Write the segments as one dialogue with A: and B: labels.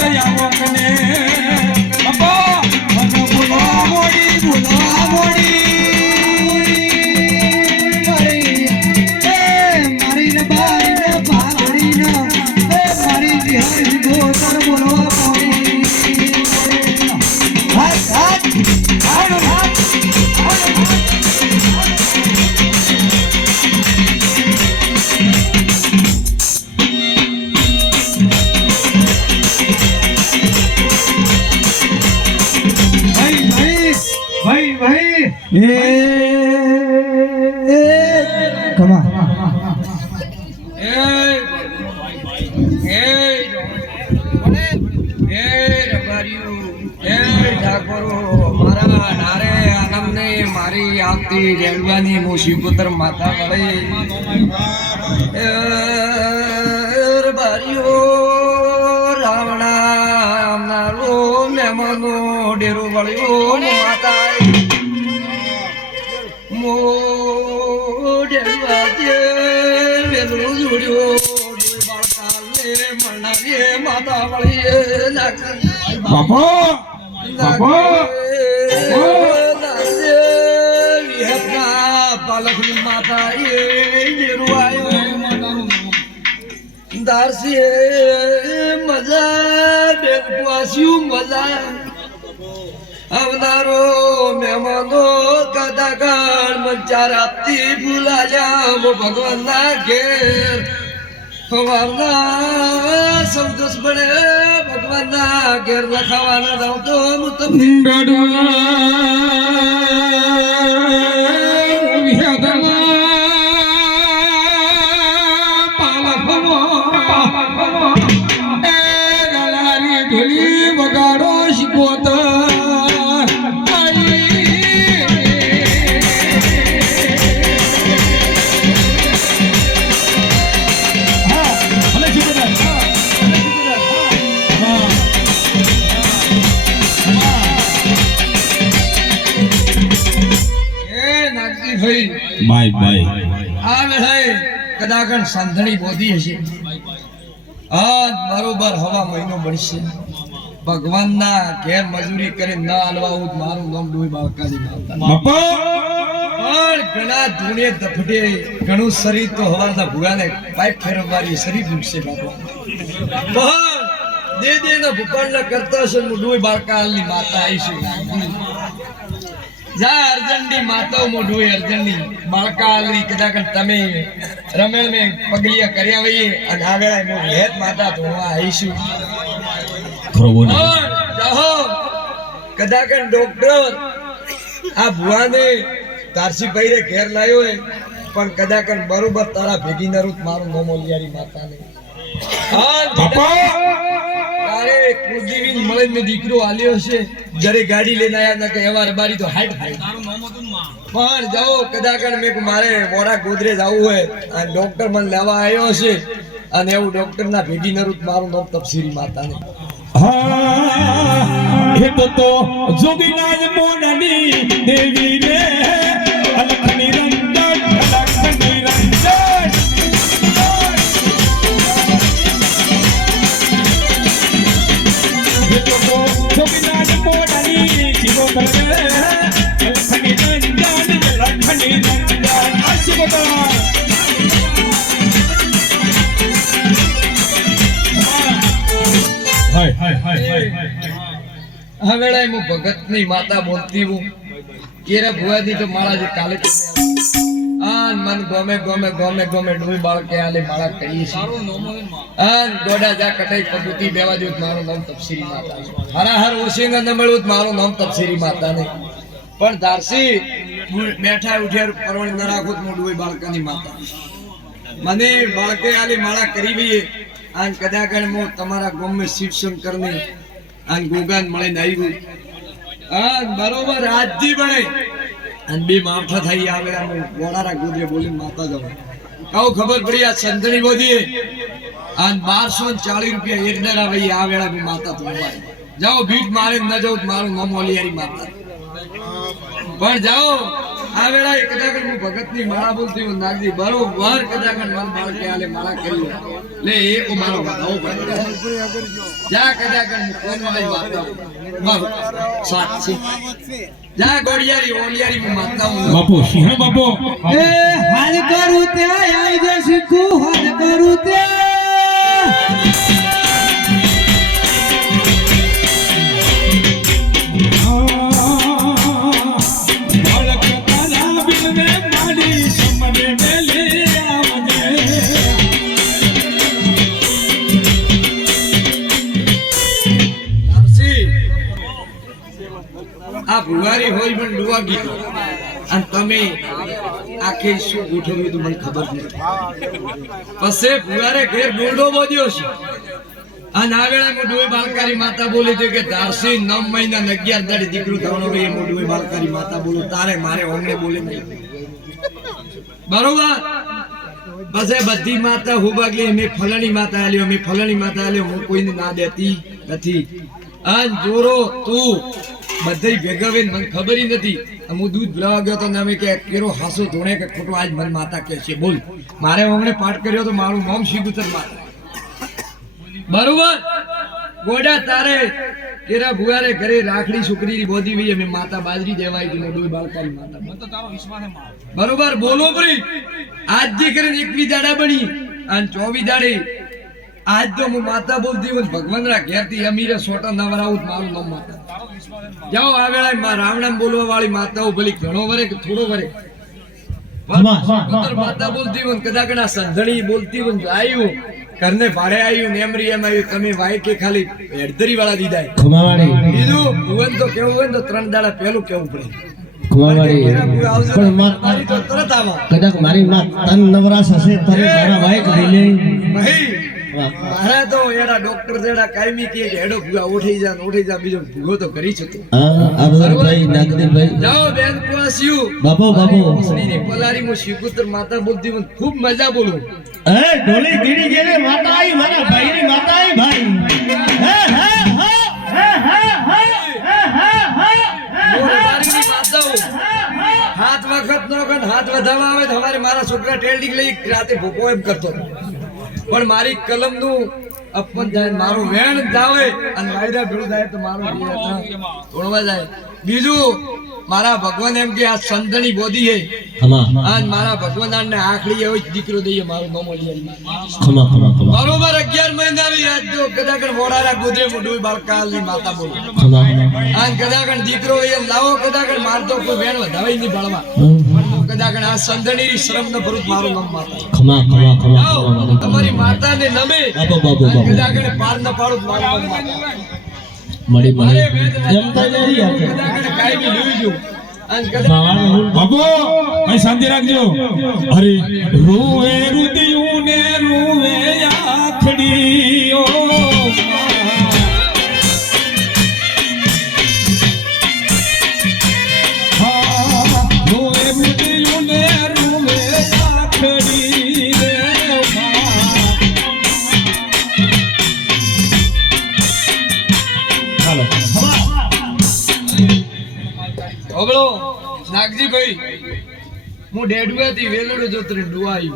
A: દયા વખને.
B: મારી
C: આવતી રેલવાની મુસીબતર માતા વળી બારીઓ રાવણા મારો મહેમાનો ડેરો વળ્યો માતા મો જોડ્યો માતા વળી નાખી
A: બાપા બાપા
C: પાલકની માતા એ ડેરું આવ્યો દારસી મજા બેકવાસ્યું મજા. આવનારો મહેમાનો કદાકાળ મંચા રાતથી ભૂલાયા ભગવાનના ઘેર. ભગવાનના સંતોષ પડે ભગવાનના ઘેર. લખાવાના જાઉં તો હું તમને વેળાએ કદાકણ સાંધણી બોધી હશે. હા બરોબર હવા મહિનો મળશે. ભગવાનના ઘેર મજૂરી કરી ના હાલવા આવું મારું નામ ડોઈ માતા. પણ ઘણા ધૂણે ધફડે ઘણું શરીર તો હવાના ભૂગાને પાઇપ ફેરવવાની શરીર દુખશે બાપા. પણ દે દે ના ભૂપાળના કરતા છે હું ડોઈ બાળકાલની માતા આવીશું. જા અર્જનની માતાઓ મોઢું અર્જનની માળકાલી કદાચ તમે રમેણ મેં પગલિયા કર્યા વઈએ અને આ વેળાએ હું હેત માતા તો હું આવીશું
A: ખરો
C: કદાચ ડોક્ટર આ ભુવાને તારસી રે ઘેર લાવ્યો હે. પણ કદાચ બરોબર તારા ભેગી નરું મારું નોમોલિયારી માતાને. હા
A: બાપા
C: તારે કુલદેવી મળીને દીકરો આલ્યો છે જરે ગાડી લઈને આયા ના કે એવા બારી તો હાઈટ થાય. પણ જાઓ કદાચ મેં મારે મોરા ગોદરે જવું હોય અને ડોક્ટર મને લેવા આવ્યો છે અને એવું ડોક્ટર ના ભેગી નરું મારું નામ તપસીરી માતાને.
A: હા એ તો જોગીનાજ મોનની દેવી રે
C: વેળાએ હું ભગતની માતા બોલતી હું કેરે ભુવાજી તો મારા જે કાલે મન ગમે ગમે ગમે ગમે બાળ કે આલે માળા કરીએ છીએ. અન ગોડા જા કટાઈ પગુતી દેવા દઉં મારું નામ તપસીરી માતા છે. હરા હર ઓશિંગ ન મળ્યું મારું નામ તપસીરી માતા ને પણ ધારસી બેઠા ઉઠેર પરવણ ન રાખું તો ડોઈ બાળકાની માતા. મને બાળકે આલી માળા કરી દઈએ આન કદાચ હું તમારા ગોમે શિવશંકર ને આન ગોગાન મળીને આવ્યું આ બરોબર રાજજી બને. અને બે માવઠા થઈ આવે ગોળારા ગોદરે બોલીને માતા જાવ કહું ખબર પડી, આ સંતણી બોધી આન બારસો ચાલીસ રૂપિયા એક દડા ભાઈ, આ વેળા બી માતા તો જાઓ ભીટ મારે ન જાઉં મારું નામ ઓલિયારી માતા પણ જાઓ, આ વેળા એ કદાચ હું ભગતની માળા બોલતી હું નાગજી, બરોબર કદાચ મન બાળકે આલે માળા કરી લે, એ મારો વધાવો જા કદા કર ફોનમાં વાત સ્વાત છે જા ગોડિયારી ઓલિયારી માં
A: બાપો સિંહ બાપો.
C: આ ભુવારી હોય પણ ડુવા ગીતો. અને તમે આખી શું ગોઠવ્યું તું મને ખબર નથી. પછી ભુવારે ઘેર ડોડો બોલ્યો છે. અને આ વેળામાં ડોઈ બાલકારી માતા બોલી હતી કે ધારસી નવ મહિના અગિયાર દાડે દીકરું થવાનો હોય એમ ડોઈ બાળકારી માતા બોલું, તારે મારે ઓમને બોલે નહીં. બરોબર? પછી બધી માતા હું ભાગલી, અમે ફલાણી માતા આલ્યો, અમે ફલાણી માતા આલ્યો, હું કોઈને ના દેતી નથી. અન જોરો તું બધે ભેગા વેન મને ખબર નથી. હું દૂધ ભરાવા ગયો તો અમે કે કેરો હાસો ધોણે કે ખોટો આજ મને માતા કહે છે. બોલ. મારે હમણે પાઠ કર્યો તો મારું મમ શીગુતર માતા. બરોબર. ગોડા તારે કેરા ભુવારે ઘરે રાખડી છોકરી બોધી હોય અમે માતા બાજરી દેવાય કે ડોઈ બાળકાની માતા. બરોબર. બોલો ભરી આજ જે કરીને એકવી દાડા બની અને ચોવી દાડે આજ તો હું માતા બોલતી હોય ભગવાન રા ઘેરથી અમીરે સોટા નવરાવું વરાવું મારું નામ માતા. જાઓ આ વેળાએ રામ નામ બોલવા વાળી માતાઓ ભલી ઘણો વરે કે થોડો વરે. માતા બોલતી હોય કદાચ ના સંધણી બોલતી હોય આવ્યું ઘરને ભાડે આવ્યું નેમરી એમ આવ્યું તમે વાય કે ખાલી હેડધરી વાળા દીધા બીજું ભુવન તો કેવું હોય ને તો ત્રણ દાડા પહેલું કેવું પડે.
D: કદાચ મારી માં તન નવરાશ હશે તારે મારા વાઈક લઈ લે.
C: મારા તો એડા ડોક્ટર જેડા કાયમી કે હેડો ભૂગા ઉઠી જા ઉઠી જા બીજો ભૂગો તો કરી જતો
D: આ ભાઈ નાગદીભાઈ
C: જાઓ બેન પોસ્યુ
D: બાપો બાપો
C: ની પલારી મો શિવપુત્ર માતા બોલતી મને ખૂબ મજા બોલું
D: હે ઢોલી ગીડી ગેલે માતા આઈ મારા ભાઈની માતા આઈ ભાઈ હે હે હે હે હે
C: હાથ વખત નો હાથ વધાવવા આવે તો મારા છોકરા ટેલડી લઈ રાતે ભૂકો એમ કરતો પણ મારી કલમનું અપમાન જાય મારું વેણ જાવે અને વાયરા ભેળું થાય તો મારું તોડવા જાય. બીજું મારા ભગવાન એમ કે આ સંતની બોધી હે. આજ મારા ભગવાન ને આખડી એવો જ દીકરો દઈએ મારું નામ બરોબર અગિયાર મહિના આવી આજ તો કદાચ મોડારા ગોદરે મોઢું બાળકાલની માતા બોલો. આજ કદાચ દીકરો એ લાવો કદાચ મારતો કોઈ વેણ વધાવે નહીં બાળવા આ સંધણી શ્રમ ન ભરૂત મારું
D: ખમા ખમા ખમા
C: તમારી માતાને પાર ન પાડું મારું કાઈ બી લઈ
A: ભાઈ શાંતિ રાખજો. અરે રૂવે રુદિયું ને રૂવે આખડી
C: નાગજીભાઈ હું ડેડુએથી વેલોડે જોતરી ડુઆઈ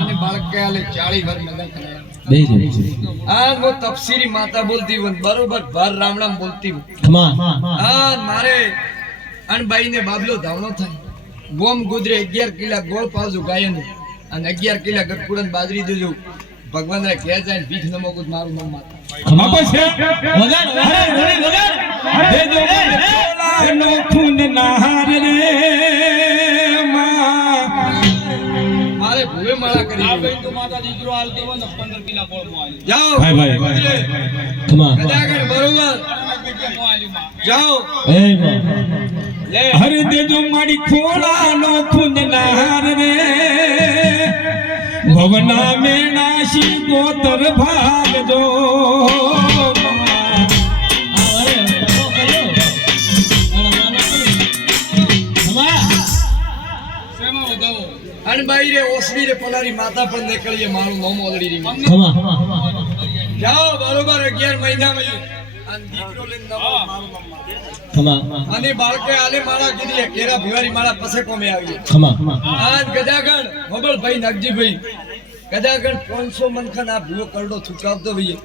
C: અને બાળક કે આલે 40 વર મદદ કરાયા
D: બે જણ
C: આ હું તપસીરી માતા બોલતી હું બરોબર ભર રામ રામ બોલતી
D: ખમા
C: આ મારે અણબાઈ ને બાબલો ધાવણો થાય. ગોમ ગુજરે 11 કિલા ગોળ પાવજો ગાયન અને 11 કિલા ગટકુડન બાજરી દેજો ભગવાન રે કે જાય બીજ નમો ગુજ મારું નામ માતા.
A: છે? નો ખૂન નહાર રે
C: મારે ભૂવે માળા કરી આ
D: બેન
C: તો માતા દીકરો
D: આલતી હોય
C: ને
A: 15 કિલા બોળ મો આવી જાઓ. ભાઈ ભાઈ તમા. ગોતર ભાગજો. અણબાઈ રે ઓસની રે પલારી માતા પણ નીકળીએ મારું નોમ ઓલડી રી જાઓ બરોબર 11 મહિનામાં
C: અને બાળકે આલે માળા કીધી કેરા ભુવારી માળા પસે કોમે આવી આજ ગજાગણ મોગલભાઈ નાગજીભાઈ. ગજાગણ પાંચસો મનખન આ કરડો થૂકાવતો ભાઈ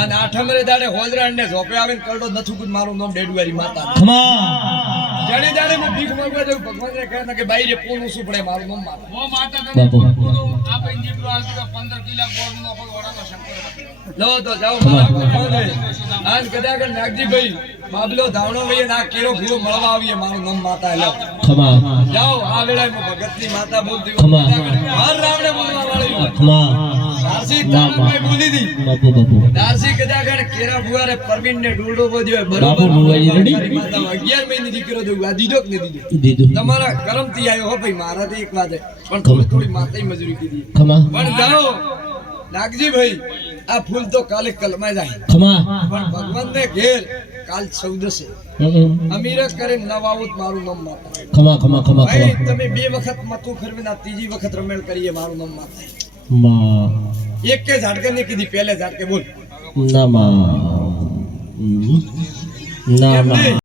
C: અને આઠમરે દાડે હોજરાણ ને ઝોપે આવીને કરડો ન થૂકું મારું નામ ડેડુવારી માતા. જાણે જાણે હું ભીખ માંગવા જાઉં ભગવાનને કહે ને કે બાઈ રે પોનું શું પડે? મારું નામ માતા
A: ઓ માતા તમે આ ભાઈ દીકરો હાલતો તો 15 કિલા કોઈ વડાનો શંકર
C: લો તો જાઓ મારા આજ ગજાગણ નાગજીભાઈ બાબલો ધાવણો ભાઈ ના કેરો ભૂવો મળવા આવીએ. મારું નામ માતા હેલો.
D: ખમા.
C: જાઓ આ વેળાએ હું ભગતની માતા બોલતી
D: ખમા.
C: હર રાવણે બોલવા વાળી
D: ખમા.
C: દારસી તારણભાઈ બોલી દી
D: બાપુ બાપુ.
C: દારસી ગજાગણ કેરા બુવારે પરવીન ને ડોલડો
D: બોજ્યો
C: બરાબર.
D: ભુવાજી ready?
C: માતા 11 મહિને દીકરો દઉં આ દીધો કે નહીં દીધો?
D: દીધું.
C: તમારા કરમથી આવ્યો હો ભાઈ મારાથી એક વાત છે. પણ થોડી થોડી માતાઈ મજૂરી કીધી.
D: ખમા.
C: પણ જાઓ. નાગજી ભાઈ આ ફૂલ તો કાલે કલમાય જાય. પણ ભગવાનને ઘેર કાલ ચૌદસે. અમીર કરે નવાવત મારું નામ માતા.
D: ખમા ખમા ખમા ખમા.
C: તમે બે વખત મતું ફેરવીને ત્રીજી વખત રમેલ કરીએ મારું નામ માતા.
D: માં.
C: એક કે ઝાડકે નહીં કીધી પહેલે ઝાડકે બોલ.
D: ના મા. ના નામા